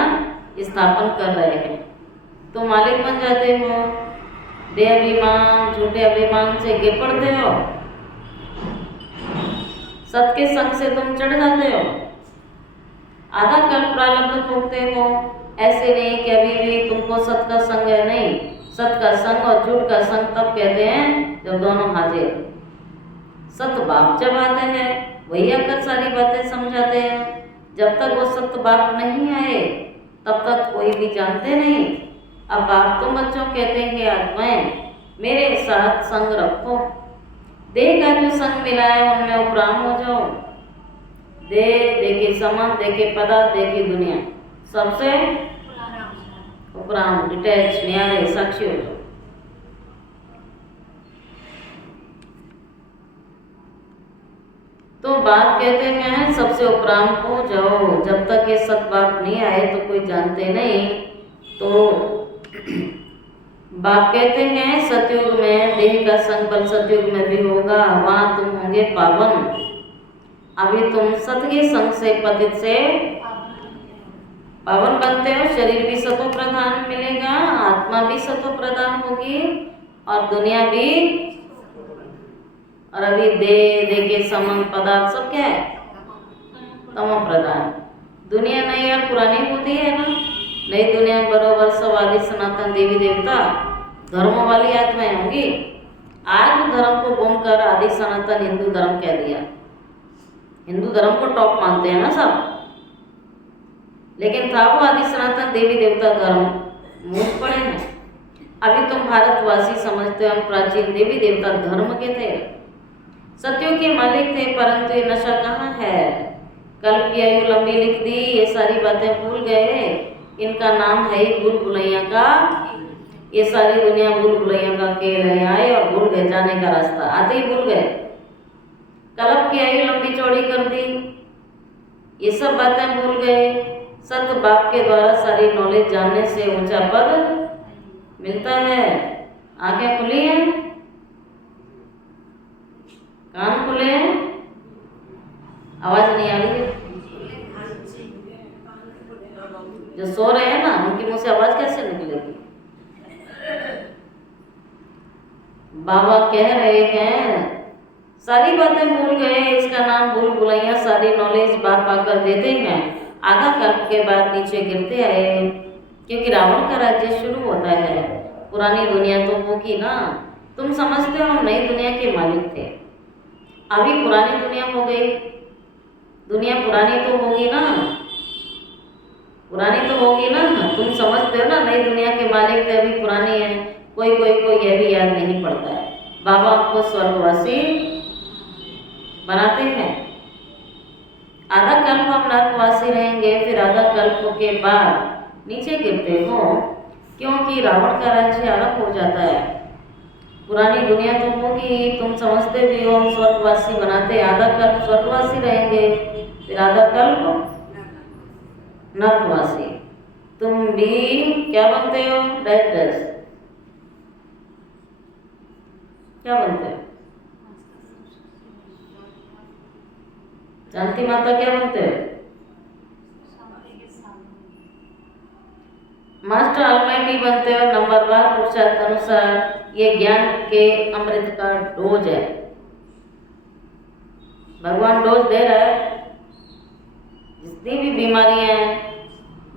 स्थापन कर रहे हैं, तो मालिक बन जाते हो। देह अभिमान झूठे अभिमान से गिर पड़ते हो, सत के संग से तुम चढ़ जाते हो। आधा कल प्रारब्ध भोगते हो। ऐसे नहीं कि अभी भी तुमको सत का संग है, नहीं। सत का संग और झूठ का संग तब कहते हैं जब दोनों हाजिर। सत बाप जब आते हैं वही आकर सारी बातें समझाते हैं। जब तक वो सत बाप नहीं आए तब तक कोई भी जानते नहीं। अब बाप तुम बच्चों कहते हैं आत्माएं मेरे साथ संग रखो। देह का जो संग मिला है उनमें उपराम हो जाओ। देह देखे समान, देखे पदार्थ, देखी दुनिया, सबसे उपराम, डिटैच, न्यारे, साक्षी हो जाओ। तो बाप कहते हैं सबसे उपराम हो जाओ। जब तक ये सत बाप नहीं आए तो कोई जानते नहीं। तो बाप कहते हैं सतयुग में देह का संग बल सतयुग में भी होगा, वहां तुम होंगे पावन। अभी तुम सत के संग से पतित से पावन बनते हो। शरीर भी सतो प्रधान मिलेगा, आत्मा भी सतो प्रधान होगी, और दुनिया भी। और अभी दे के संबंध पदार्थ सब क्या है? तमो प्रधान। दुनिया नई और पुरानी होती है ना। नई दुनिया बरोबर सब आदि सनातन देवी देवता धर्मों वाली आत्माएं होंगी। आज धर्म को गुम कर आदि सनातन हिंदू धर्म कह दिया। हिंदू धर्म को टॉप मानते हैं ना सब, लेकिन था वो आदि सनातन देवी देवता धर्म। मूर्ख पड़े हैं। अभी तुम भारतवासी समझते हो हम प्राचीन देवी देवता धर्म के थे, सत्यों के मालिक थे, परंतु ये नशा कहाँ है? कल्प की आयु लंबी लिख दी, ये सारी बातें भूल गए। इनका नाम है ही भूल भुलैया का। ये सारी दुनिया भूल भुलैया का खेल है। आए और भूल गए जाने का रास्ता, आते ही भूल गए। कल्प की आयु लंबी चौड़ी कर दी, ये सब बातें भूल गए। सत बाप के द्वारा सारी नॉलेज जानने से ऊंचा पद मिलता है। आंखें खुली हैं, कान खुले हैं, आवाज नहीं आ रही है। जो सो रहे हैं ना उनके मुंह से आवाज कैसे निकलेगी? बाबा कह रहे हैं सारी बातें भूल गए, इसका नाम भूल भुलैया। सारी नॉलेज बाप आकर देते हैं, आधा कल्प के बाद नीचे गिरते आए, क्योंकि रावण का राज्य शुरू होता है। पुरानी दुनिया तो होगी ना। तुम समझते हो हम नई दुनिया के मालिक थे। अभी पुरानी दुनिया हो गई, दुनिया पुरानी तो होगी ना, पुरानी तो होगी ना। तुम समझते हो ना, नई दुनिया के मालिक थे, अभी पुरानी है। कोई कोई को यह भी याद नहीं पड़ता है। बाबा आपको स्वर्गवासी बनाते हैं। आधा कल्प हम नरकवासी रहेंगे, फिर आधा कल्प के बाद नीचे गिरते हो, क्योंकि रावण का राज्य अलग हो जाता है। पुरानी दुनिया तो होगी, तुम समझते भी हो, हम स्वर्गवासी बनाते, आधा कल्प स्वर्गवासी रहेंगे, फिर आधा कल्प नरकवासी। तुम भी क्या बनते हो? डायरेक्टर्स क्या बनते हो? शांति माता क्या बनते हो? मास्टर ऑलमाइटी बनते हो। नंबरवार पुरुषार्थ अनुसार ये ज्ञान के अमृत का डोज है। भगवान डोज दे रहा है। जितनी भी बीमारियां हैं,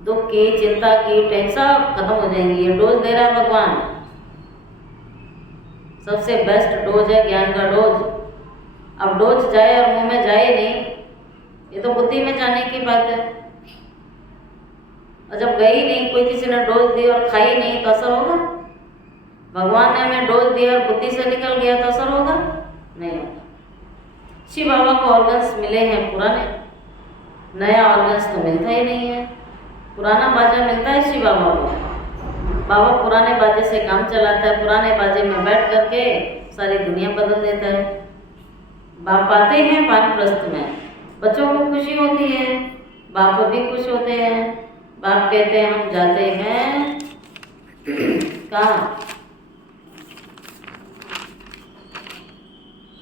दुख की, चिंता की, टेंशन खत्म हो जाएंगी, ये डोज दे रहा है भगवान। सबसे बेस्ट डोज है ज्ञान का डोज। अब डोज जाए और मुंह में जाए नहीं, ये तो बुद्धि में जाने की बात है। और जब गई नहीं, कोई किसी ने डोज दी और खाई नहीं, तो असर होगा? भगवान ने हमें डोज दिया और बुद्धि से निकल गया तो असर होगा? नहीं होगा। शिव बाबा को ऑर्गन्स मिले हैं पुराने, नया ऑर्गन्स तो मिलता ही नहीं है। पुराना बाजा मिलता है शिव बाबा को। बाबा पुराने बाजे से काम चलाता है, पुराने बाजे में बैठ करके सारी दुनिया बदल देता है। बाप आते हैं वानप्रस्थ में, बच्चों को खुशी होती है, बाप भी खुश होते हैं। बाप कहते हैं हम जाते हैं कहाँ?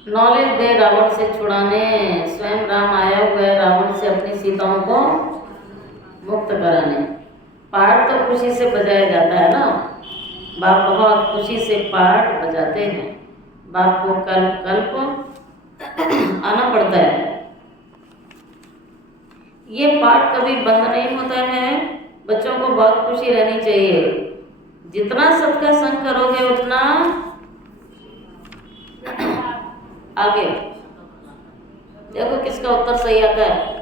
नॉलेज दे रावण से छुड़ाने। स्वयं राम आया हुआ है रावण से अपनी सीताओं को मुक्त कराने। पाठ तो खुशी से बजाया जाता है ना, बाप बहुत खुशी से पाठ बजाते हैं। बाप को कल्प कल्प आना पड़ता है। ये पाठ कभी बंद नहीं होता है। बच्चों को बहुत खुशी रहनी चाहिए। जितना सबका संग करोगे उतना आगे। देखो किसका उत्तर सही आता है।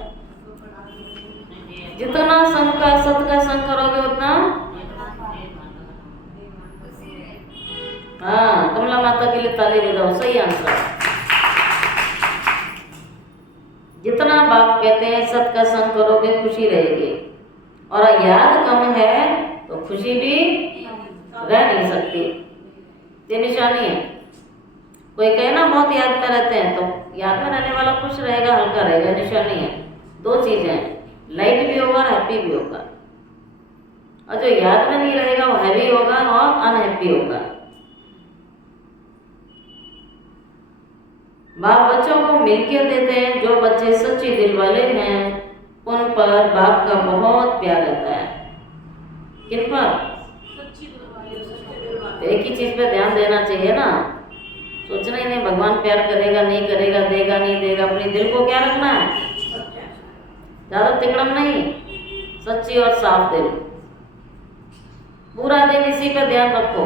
जितना संग का सत का संग करोगे उतना, हाँ, कमला माता के लिए ताली बजाओ, सही आंसर। जितना बाप कहते हैं सत का संग करोगे खुशी रहेगी, और याद कम है तो खुशी भी रह नहीं सकती। ये निशानी है। कोई कहे ना बहुत याद में रहते हैं, तो याद में रहने वाला खुश रहेगा, हल्का रहेगा, निशानी है। दो चीजें हैं, लाइट भी होगा और हैप्पी भी होगा। और जो याद में नहीं रहेगा वो हैवी होगा और अनहैप्पी होगा। बाप बच्चों को मिलके देते हैं। जो बच्चे सच्चे दिल वाले हैं उन पर बाप का बहुत प्यार रहता है। किन पर? एक ही चीज पे ध्यान देना चाहिए ना, सोचना ही नहीं भगवान प्यार करेगा नहीं करेगा, देगा नहीं देगा। अपने दिल को क्या रखना है? ज्यादा तिकड़म नहीं, सच्ची और साफ दिल। पूरा दिन इसी पे ध्यान रखो।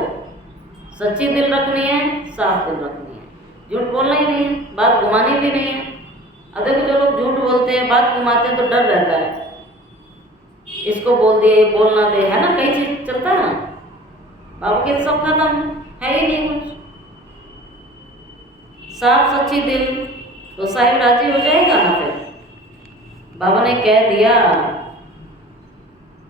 सच्ची दिल रखनी है, साफ दिल रखनी है, झूठ बोलना ही नहीं है, बात घुमानी भी नहीं है। अब देखो जो लोग झूठ बोलते हैं, बात घुमाते हैं, तो डर रहता है, इसको बोल दिए, बोल ना दे, है ना, कई चीज चलता है ना। बाबू के सब खत्म है ही नहीं कुछ। साफ सच्ची दिल तो साहिब राजी हो जाएगा ना। फिर बाबा ने कह दिया,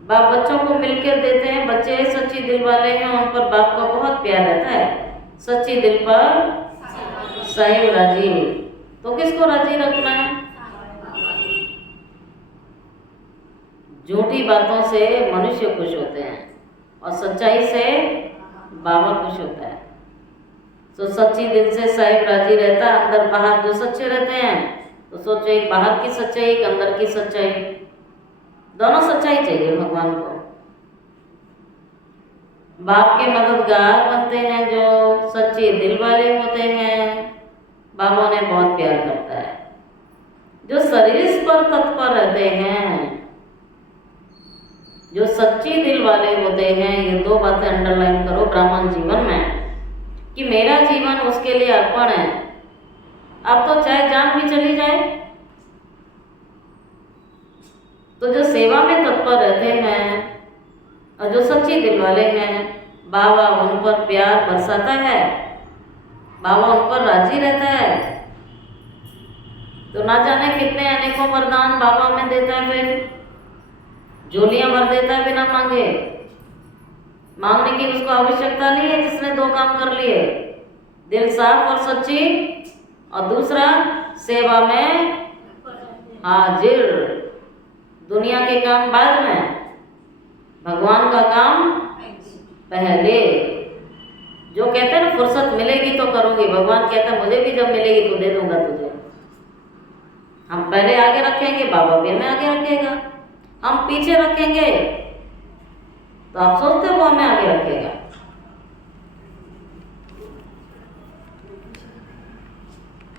बाप बच्चों को मिलकर देते हैं। बच्चे सच्ची दिल वाले हैं, उन पर बाप का बहुत प्यार रहता है। सच्ची दिल पर साहिब राजी। तो किसको राजी रखना है? झूठी बातों से मनुष्य खुश होते हैं और सच्चाई से बाबा खुश होता है। तो सच्ची दिल से साहिब राजी रहता है। अंदर बाहर जो सच्चे रहते हैं, तो सोचो एक बाहर की सच्चाई, एक अंदर की सच्चाई, दोनों सच्चाई चाहिए भगवान को। बाप के मददगार बनते हैं जो सच्चे दिल वाले होते हैं। बाबा ने बहुत प्यार करता है। जो शरीर पर तत्पर रहते हैं, जो सच्ची दिल वाले होते हैं, ये दो बातें अंडरलाइन करो ब्राह्मण जीवन में, कि मेरा जीवन उसके लिए अर्पण है। अब तो चाहे जान भी चली जाए। तो जो सेवा में तत्पर रहते हैं और जो सच्चे दिल वाले हैं, बाबा उन पर प्यार बरसाता है, बाबा उन पर राजी रहता है। तो ना जाने कितने अनेकों वरदान बाबा में देता है, फिर झोलियां भर देता है बिना मांगे। मांगने की उसको आवश्यकता नहीं है, जिसने 2 काम कर लिए, दिल साफ और सच्ची, और दूसरा सेवा में हाजिर। दुनिया के काम बाद में, भगवान का काम पहले। जो कहते हैं ना फुर्सत मिलेगी तो करूंगी, भगवान कहता है मुझे भी जब मिलेगी तो दे दूंगा तुझे। हम पहले आगे रखेंगे, बाबा भी हमें आगे रखेगा। हम पीछे रखेंगे तो आप सोचते हो वो हमें आगे रखेगा।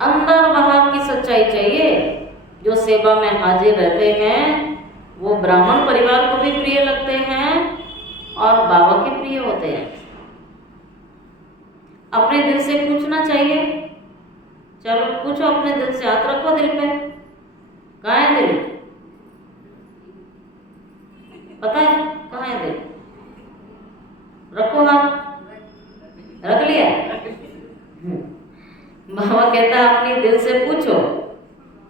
अंदर बाहर की सच्चाई चाहिए। जो सेवा में हाजिर रहते हैं वो ब्राह्मण परिवार को भी प्रिय लगते हैं और बाबा के प्रिय होते हैं। अपने दिल से पूछना चाहिए। चलो पूछो अपने दिल से, हाथ रखो दिल पे। कहाँ है दिल? पता है कहाँ है दिल? रखो हाथ। रख लिया? बाबा कहता है अपनी दिल से पूछो।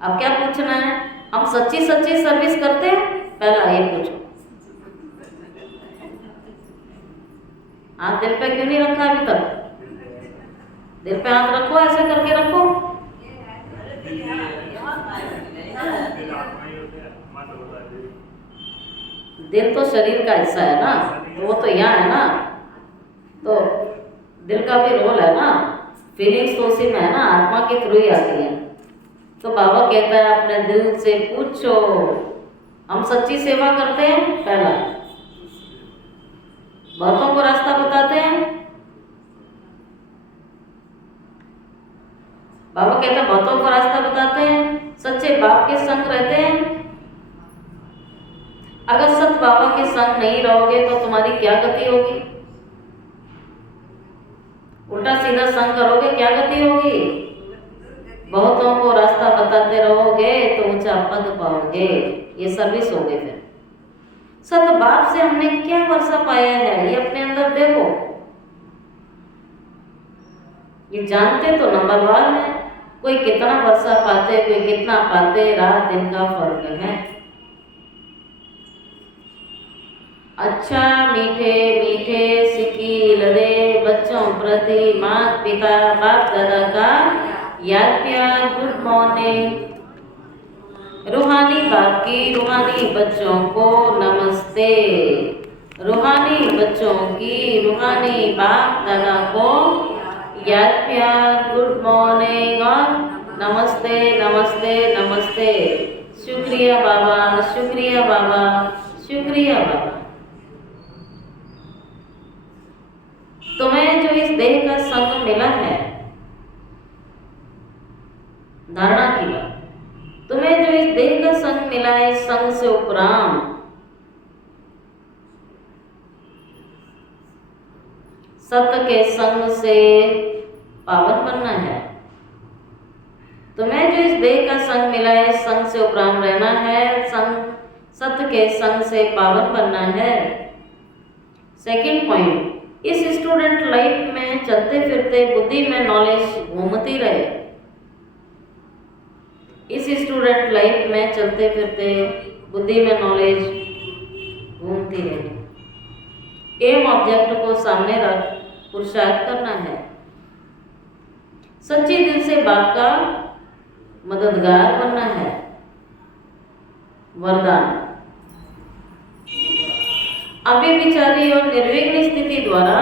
अब क्या पूछना है? हम सच्ची सच्ची सर्विस करते हैं? पहला ये पूछो। हाथ दिल पे क्यों नहीं रखा अभी तक? दिल पे हाथ रखो, ऐसे करके रखो। दिल तो शरीर का हिस्सा है ना, तो वो तो यहाँ है ना, तो दिल का भी रोल है ना, फीलिंग्स तो उसी में है ना, आत्मा के थ्रू ही आती है। तो बाबा कहता है अपने दिल से पूछो। हम सच्ची सेवा करते हैं? पहला बहुतों को रास्ता बताते हैं। बाबा कहते हैं बहुतों को रास्ता बताते हैं, सच्चे बाप के संग रहते हैं। अगर सत बाबा के संग नहीं रहोगे तो तुम्हारी क्या गति होगी? उल्टा सीधा संग करोगे, क्या गति होगी? बहुतों को रास्ता बताते रहोगे तो ऊंचा पद पाओगे। ये सर्विस हो गई। फिर सत बाप से हमने क्या वर्षा पाया है, ये अपने अंदर देखो। ये जानते तो नंबरवार है, कोई कितना वर्षा पाते, कोई कितना पाते, रात दिन का फर्क है। अच्छा मीठे मीठे सिकील दे बच्चों प्रति माता पिता बाप दादा का याद प्यार, गुड मॉर्निंग। रूहानी बाप की रूहानी बच्चों को नमस्ते। रूहानी बच्चों की रूहानी बाप दादा को याद प्यार, गुड मॉर्निंग और नमस्ते नमस्ते नमस्ते। शुक्रिया बाबा, शुक्रिया बाबा, शुक्रिया बाबा। तुम्हें जो इस देह का संग मिला है, धारणा की बात, तुम्हें जो इस देह का संग मिला है, इस संग से उपराम सत्य के संग से पावन बनना है। तुम्हें जो इस देह का संग मिला है, इस संग से उपराम रहना है, संग सत्य के संग से पावन बनना है। सेकंड पॉइंट, इस स्टूडेंट लाइफ में चलते फिरते बुद्धि में नॉलेज घूमती रहे। इस स्टूडेंट लाइफ में चलते फिरते बुद्धि में नॉलेज घूमती रहे। एम ऑब्जेक्ट को सामने रख पुरुषार्थ करना है। सच्चे दिल से बाप का मददगार बनना है। वरदान, अव्यभिचारी और निर्विघ्न स्थिति द्वारा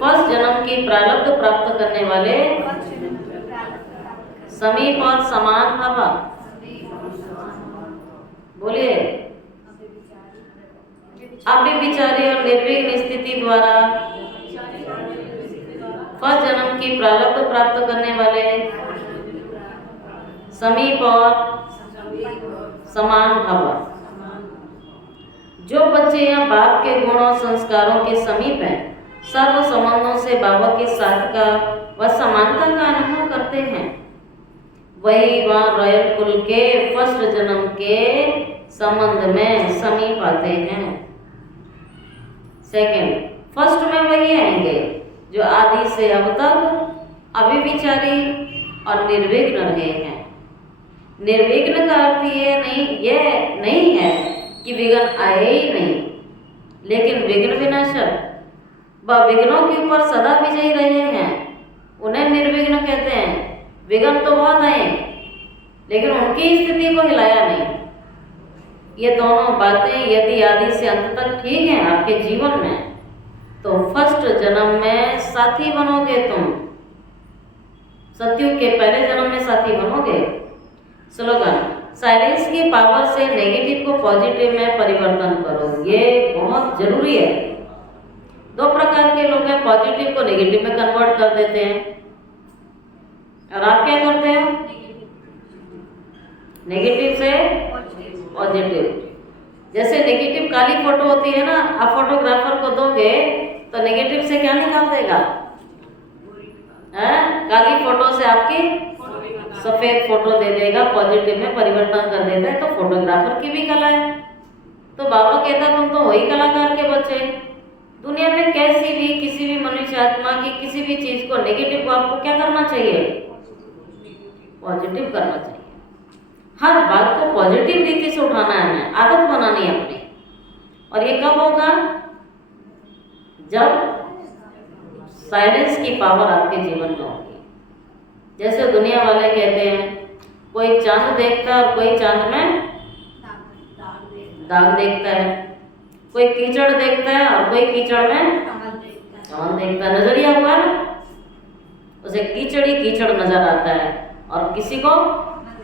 फर्स्ट जन्म की प्रारब्ध प्राप्त करने वाले समीप और समान भव। बोलिए, अव्यभिचारी और निर्विघ्न स्थिति द्वारा फर्स्ट जन्म की प्रारब्ध प्राप्त करने वाले समीप और समान भव। जो बच्चे या बाप के गुण और संस्कारों के समीप हैं, सर्व संबंधों से बाबा के साथ का वह समानता का अनुभव करते हैं। वही वहाँ रॉयल कुल के फर्स्ट जन्म के संबंध में समीप आते हैं। सेकंड, फर्स्ट में वही आएंगे जो आदि से अब तक अभिविचारी और निर्विघ्न रहे हैं। निर्विघ्न का अर्थ ये नहीं है कि विघ्न आए ही नहीं, लेकिन विघ्न विनाशक वह विघ्नों के ऊपर सदा विजयी रहे हैं, उन्हें निर्विघ्न कहते हैं। विघ्न तो बहुत आए लेकिन उनकी स्थिति को हिलाया नहीं। ये दोनों बातें यदि आदि से अंत तक ठीक हैं आपके जीवन में, तो फर्स्ट जन्म में साथी बनोगे तुम, सतयुग के पहले जन्म में साथी बनोगे। स्लोगन, साइलेंस की पावर से नेगेटिव को पॉजिटिव में परिवर्तन करो। ये बहुत जरूरी है। दो प्रकार के लोग हैं, पॉजिटिव को नेगेटिव में कन्वर्ट कर देते हैं, और आप क्या करते हो? नेगेटिव से पॉजिटिव। जैसे नेगेटिव काली फोटो होती है ना, आप फोटोग्राफर को दोगे तो नेगेटिव से क्या निकाल देगा? काली फोटो से आपकी सफेद फोटो दे देगा, पॉजिटिव में परिवर्तन कर देता है। तो फोटोग्राफर की भी कला है। तो बाबा कहता तुम तो वही कलाकार के बच्चे। दुनिया में कैसी भी किसी भी मनुष्य आत्मा की किसी भी चीज को नेगेटिव को आपको क्या करना चाहिए? पॉजिटिव करना चाहिए। हर बात को पॉजिटिव रीति से उठाना है, हमें आदत बनानी है अपनी। और ये कब होगा? जब साइलेंस की पावर आपके जीवन में होगी। जैसे दुनिया वाले कहते हैं कोई चांद देखता है और कोई चांद में दाग देखता है, कोई कीचड़ देखता है और कोई कीचड़ में चांद देखता है। नजरिया हुआ ना, उसे कीचड़ ही कीचड़ नजर आता है और किसी को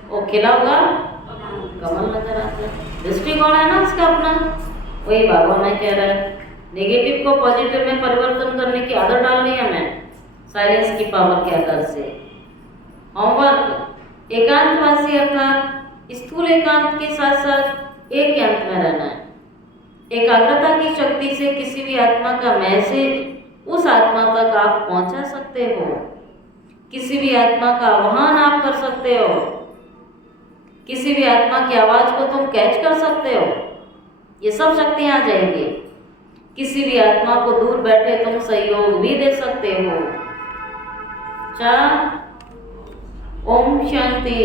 वो खिला हुआ कमल नजर आता है। दृष्टिकोण है ना उसका अपना। वही बाबा मैं कह रहा है, नेगेटिव को पॉजिटिव में परिवर्तन करने की आदत डालनी है हमें साइलेंस की पावर के आधार से। होमवर्क, एकांतवासी अर्थात स्थूल एकांत के साथ साथ एक अंत में रहना है। एकाग्रता की शक्ति से किसी भी आत्मा का मैसेज उस आत्मा तक आप पहुंचा सकते हो, किसी भी आत्मा का आह्वान आप कर सकते हो, किसी भी आत्मा की आवाज को तुम कैच कर सकते हो। ये सब शक्तियां आ जाएंगी। किसी भी आत्मा को दूर बैठे तुम सहयोग भी दे सकते हो। ओम शांति।